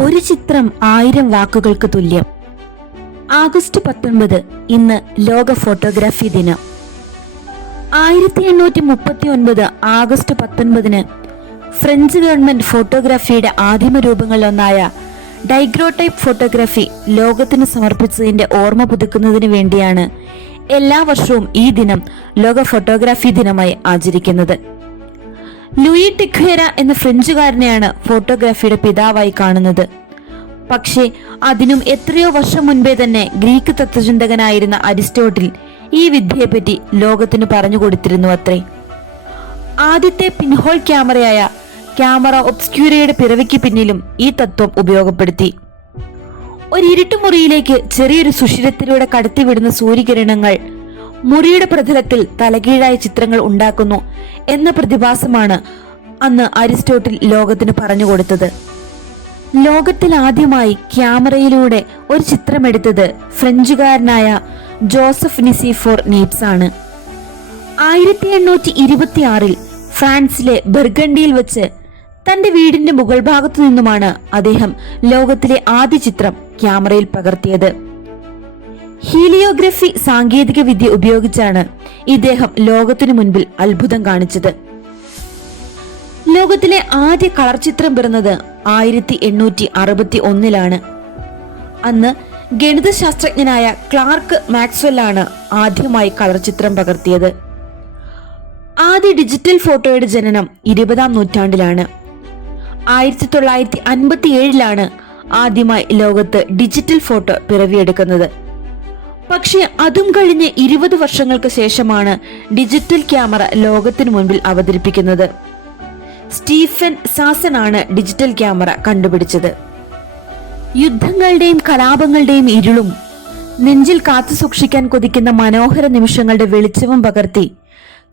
ഒരു ചിത്രം 1000 വാക്കുകൾക്ക് തുല്യം. ആഗസ്റ്റ് 19 ഇന്ന് ലോക ഫോട്ടോഗ്രാഫി ദിനം. 1839 ആഗസ്റ്റ് 19 ഫ്രഞ്ച് ഗവൺമെന്റ് ഫോട്ടോഗ്രാഫിയുടെ ആദിമ രൂപങ്ങളിലൊന്നായ ഡൈഗ്രോടൈപ്പ് ഫോട്ടോഗ്രാഫി ലോകത്തിന് സമർപ്പിച്ചതിന്റെ ഓർമ്മ പുതുക്കുന്നതിന് വേണ്ടിയാണ് എല്ലാ വർഷവും ഈ ദിനം ലോക ഫോട്ടോഗ്രാഫി ദിനമായി ആചരിക്കുന്നത്. ലൂയി ടിക്വേര എന്ന ഫ്രഞ്ചുകാരനെയാണ് ഫോട്ടോഗ്രാഫിയുടെ പിതാവായി കാണുന്നത്. പക്ഷേ അതിനും എത്രയോ വർഷം മുൻപേ തന്നെ ഗ്രീക്ക് തത്വചിന്തകനായിരുന്ന അരിസ്റ്റോട്ടിൽ ഈ വിദ്യയെപ്പറ്റി ലോകത്തിന് പറഞ്ഞു കൊടുത്തിരുന്നു അത്രേ. ആദ്യത്തെ പിൻഹോൾ ക്യാമറയായ ക്യാമറ ഒബ്സ്ക്യൂരയുടെ പിറവിക്ക് പിന്നിലും ഈ തത്വം ഉപയോഗപ്പെടുത്തി. ഒരു ഇരുട്ടുമുറിയിലേക്ക് ചെറിയൊരു സുഷിരത്തിലൂടെ കടത്തിവിടുന്ന സൂര്യകിരണങ്ങൾ മുറിയുടെ പ്രതലത്തിൽ തലകീഴായ ചിത്രങ്ങൾ ഉണ്ടാക്കുന്നു എന്ന പ്രതിഭാസമാണ് അന്ന് അരിസ്റ്റോട്ടിൽ ലോകത്തിന് പറഞ്ഞു കൊടുത്തത്. ലോകത്തിൽ ആദ്യമായി ക്യാമറയിലൂടെ ഒരു ചിത്രമെടുത്തത് ഫ്രഞ്ചുകാരനായ ജോസഫ് നിസിഫോർ നീപ്സ് ആണ്. 1826 ഫ്രാൻസിലെ ബർഗണ്ടിയിൽ വെച്ച് തന്റെ വീടിന്റെ മുകൾ ഭാഗത്തു നിന്നുമാണ് അദ്ദേഹം ലോകത്തിലെ ആദ്യ ചിത്രം ക്യാമറയിൽ പകർത്തിയത്. ഹീലിയോഗ്രഫി സാങ്കേതിക വിദ്യ ഉപയോഗിച്ചാണ് ഇദ്ദേഹം ലോകത്തിനു മുൻപിൽ അത്ഭുതം കാണിച്ചത്. ലോകത്തിലെ ആദ്യ കളർ ചിത്രം പിറന്നത് 1861 അന്ന് ഗണിതശാസ്ത്രജ്ഞനായ ക്ലാർക്ക് മാക്സ്വെല്ലാണ് ആദ്യമായി കളർ ചിത്രം പകർത്തിയത്. ആദ്യ ഡിജിറ്റൽ ഫോട്ടോയുടെ ജനനം 20-ാം നൂറ്റാണ്ടിലാണ്. 1957 ആദ്യമായി ലോകത്ത് ഡിജിറ്റൽ ഫോട്ടോ പിറവിയെടുക്കുന്നത്. പക്ഷേ അതും കഴിഞ്ഞ് 20 വർഷങ്ങൾക്ക് ശേഷമാണ് ഡിജിറ്റൽ ക്യാമറ ലോകത്തിനു മുൻപിൽ അവതരിപ്പിക്കുന്നത്. സ്റ്റീഫൻ സാസൺ ആണ് ഡിജിറ്റൽ ക്യാമറ കണ്ടുപിടിച്ചത്. യുദ്ധങ്ങളുടെയും കലാപങ്ങളുടെയും ഇരുളും നെഞ്ചിൽ കാത്തു സൂക്ഷിക്കാൻ കൊതിക്കുന്ന മനോഹര നിമിഷങ്ങളുടെ വെളിച്ചവും പകർത്തി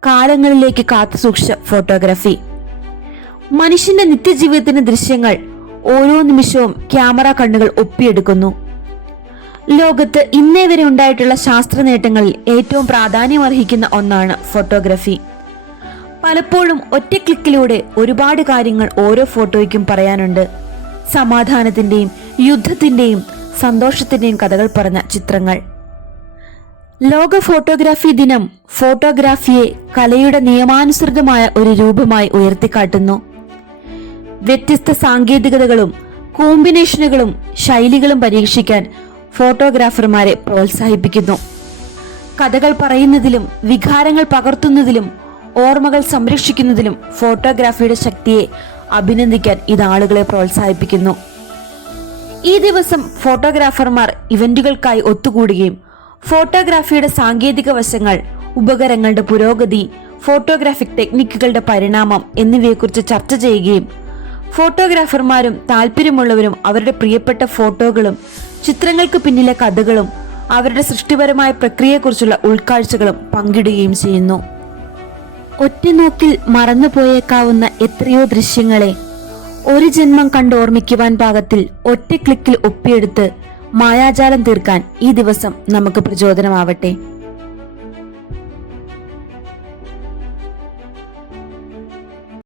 കാലങ്ങളിലേക്ക് കാത്തു സൂക്ഷിച്ച ഫോട്ടോഗ്രാഫി. മനുഷ്യന്റെ നിത്യജീവിതത്തിന്റെ ദൃശ്യങ്ങൾ ഓരോ നിമിഷവും ക്യാമറ കണ്ണുകൾ ഒപ്പിയെടുക്കുന്നു. ലോകത്ത് ഇന്നേ വരെ ഉണ്ടായിട്ടുള്ള ശാസ്ത്ര നേട്ടങ്ങളിൽ ഏറ്റവും പ്രാധാന്യമർഹിക്കുന്ന ഒന്നാണ് ഫോട്ടോഗ്രാഫി. പലപ്പോഴും ഒറ്റ ക്ലിക്കിലൂടെ ഒരുപാട് കാര്യങ്ങൾ ഓരോ ഫോട്ടോയ്ക്കും പറയാനുണ്ട്. സമാധാനത്തിന്റെയും യുദ്ധത്തിന്റെയും സന്തോഷത്തിന്റെയും കഥകൾ പറഞ്ഞ ചിത്രങ്ങൾ. ലോക ഫോട്ടോഗ്രാഫി ദിനം ഫോട്ടോഗ്രാഫിയെ കലയുടെ നിയമാനുസൃതമായ ഒരു രൂപമായി ഉയർത്തിക്കാട്ടുന്നു. വ്യത്യസ്ത സാങ്കേതികതകളും കോമ്പിനേഷനുകളും ശൈലികളും പരീക്ഷിക്കാൻ ഫോട്ടോഗ്രാഫർമാരെ പ്രോത്സാഹിപ്പിക്കുന്നു. കഥകൾ പറയുന്നതിലും വികാരങ്ങൾ പകർത്തുന്നതിലും ഓർമ്മകൾ സംരക്ഷിക്കുന്നതിലും ഫോട്ടോഗ്രാഫിയുടെ ശക്തിയെ അഭിനന്ദിക്കാൻ ഇത് ആളുകളെ പ്രോത്സാഹിപ്പിക്കുന്നു. ഈ ദിവസം ഫോട്ടോഗ്രാഫർമാർ ഇവന്റുകൾക്കായി ഒത്തുകൂടുകയും ഫോട്ടോഗ്രാഫിയുടെ സാങ്കേതിക വശങ്ങൾ, ഉപകരണങ്ങളുടെ പുരോഗതി, ഫോട്ടോഗ്രാഫിക് ടെക്നിക്കുകളുടെ പരിണാമം എന്നിവയെക്കുറിച്ച് ചർച്ച ചെയ്യുകയും ഫോട്ടോഗ്രാഫർമാരും താല്പര്യമുള്ളവരും അവരുടെ പ്രിയപ്പെട്ട ഫോട്ടോകളും ചിത്രങ്ങൾക്ക് പിന്നിലെ കഥകളും അവരുടെ സൃഷ്ടിപരമായ പ്രക്രിയയെക്കുറിച്ചുള്ള ഉൾക്കാഴ്ചകളും പങ്കിടുകയും ചെയ്യുന്നു. ഒറ്റനോക്കിൽ മറന്നുപോയേക്കാവുന്ന എത്രയോ ദൃശ്യങ്ങളെ ഒരു ജന്മം കണ്ടോർമ്മിക്കുവാൻ പാകത്തിൽ ഒറ്റ ക്ലിക്കിൽ ഒപ്പിയെടുത്ത് മായാജാലം തീർക്കാൻ ഈ ദിവസം നമുക്ക് പ്രചോദനമാവട്ടെ.